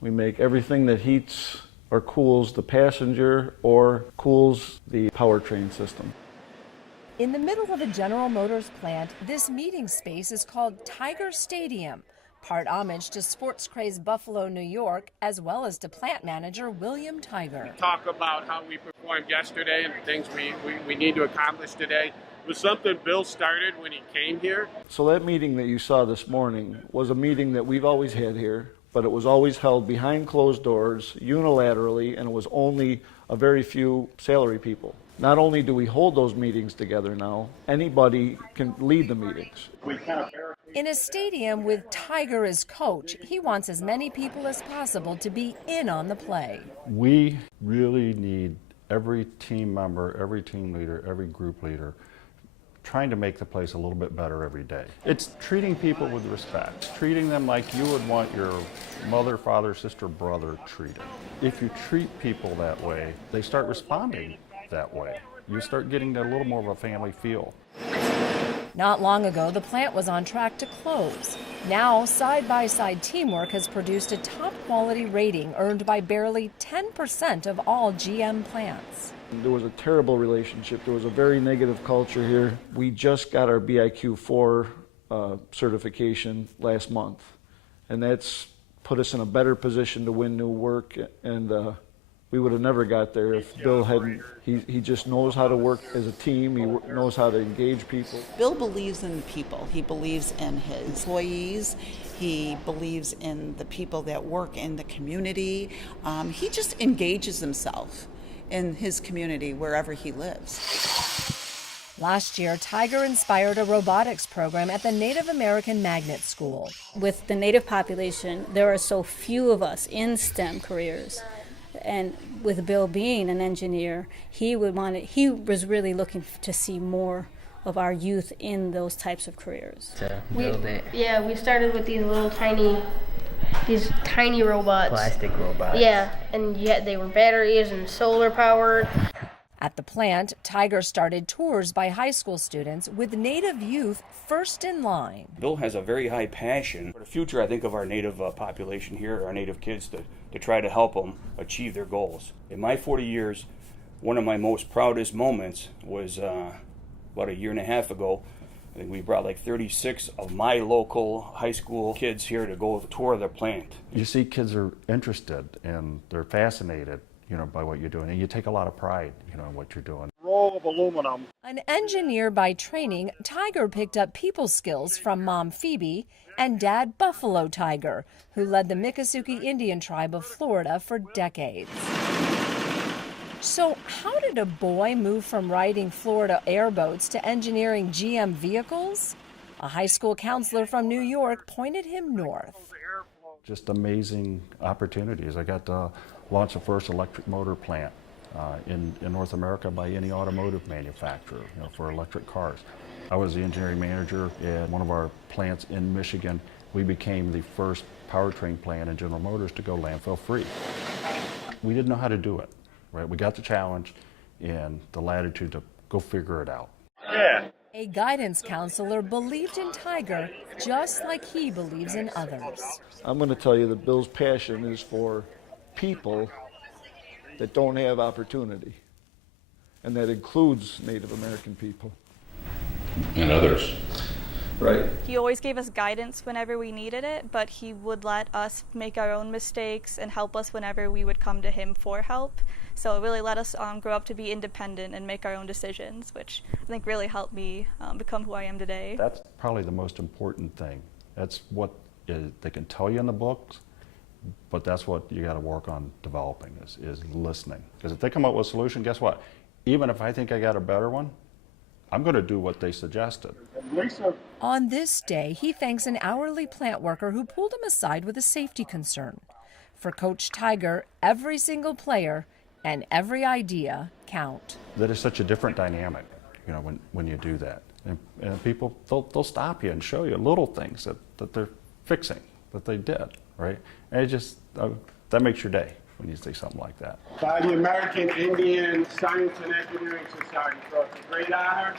We make everything that heats or cools the passenger or cools the powertrain system. In the middle of a General Motors plant, this meeting space is called Tiger Stadium, part homage to sports-crazed Buffalo, New York, as well as to plant manager William Tiger. We talk about how we performed yesterday and things we need to accomplish today. It was something Bill started when he came here. So that meeting that you saw this morning was a meeting that we've always had here, but it was always held behind closed doors, unilaterally, and it was only a very few salary people. Not only do we hold those meetings together now, anybody can lead the meetings. In a stadium with Tiger as coach, he wants as many people as possible to be in on the play. We really need every team member, every team leader, every group leader trying to make the place a little bit better every day. It's treating people with respect, treating them like you would want your mother, father, sister, brother treated. If you treat people that way, they start responding that way. You start getting a little more of a family feel. Not long ago, the plant was on track to close. Now, side-by-side teamwork has produced a top-quality rating earned by barely 10% of all GM plants. There was a terrible relationship. There was a very negative culture here. We just got our BIQ4 certification last month, and that's put us in a better position to win new work, and we would have never got there if Bill hadn't. He just knows how to work as a team. He knows how to engage people. Bill believes in people. He believes in his employees. He believes in the people that work in the community. He just engages himself in his community wherever he lives. Last year, Tiger inspired a robotics program at the Native American Magnet School. With the Native population, there are so few of us in STEM careers. And with Bill being an engineer, he was really looking to see more of our youth in those types of careers. We started with these little tiny robots. Plastic robots. Yeah, and yet they were batteries and solar powered. At the plant, Tiger started tours by high school students with Native youth first in line. Bill has a very high passion for the future, I think, of our Native population here, our Native kids, to try to help them achieve their goals. In my 40 years, one of my most proudest moments was about a year and a half ago. I think we brought like 36 of my local high school kids here to go tour their plant. You see kids are interested and they're fascinated, by what you're doing, and you take a lot of pride, in what you're doing. Roll of aluminum. An engineer by training, Tiger picked up people skills from Mom Phoebe and Dad Buffalo Tiger, who led the Miccosukee Indian tribe of Florida for decades. So how did a boy move from riding Florida airboats to engineering GM vehicles? A high school counselor from New York pointed him north. Just amazing opportunities. I got to launch the first electric motor plant in North America by any automotive manufacturer, for electric cars. I was the engineering manager at one of our plants in Michigan. We became the first powertrain plant in General Motors to go landfill free. We didn't know how to do it, right? We got the challenge and the latitude to go figure it out. Yeah. A guidance counselor believed in Tiger just like he believes in others. I'm going to tell you that Bill's passion is for people that don't have opportunity, and that includes Native American people. And others. Right. He always gave us guidance whenever we needed it, but he would let us make our own mistakes and help us whenever we would come to him for help. So it really let us grow up to be independent and make our own decisions, which I think really helped me become who I am today. That's probably the most important thing. That's what they can tell you in the books, but that's what you got to work on developing is listening. Because if they come up with a solution, guess what? Even if I think I got a better one, I'm going to do what they suggested. On this day, he thanks an hourly plant worker who pulled him aside with a safety concern. For Coach Tiger, every single player and every idea count. That is such a different dynamic, when you do that. And people, they'll stop you and show you little things that they're fixing, that they did, right? And it just, that makes your day when you see something like that. By the American Indian Science and Engineering Society, so it's a great honor.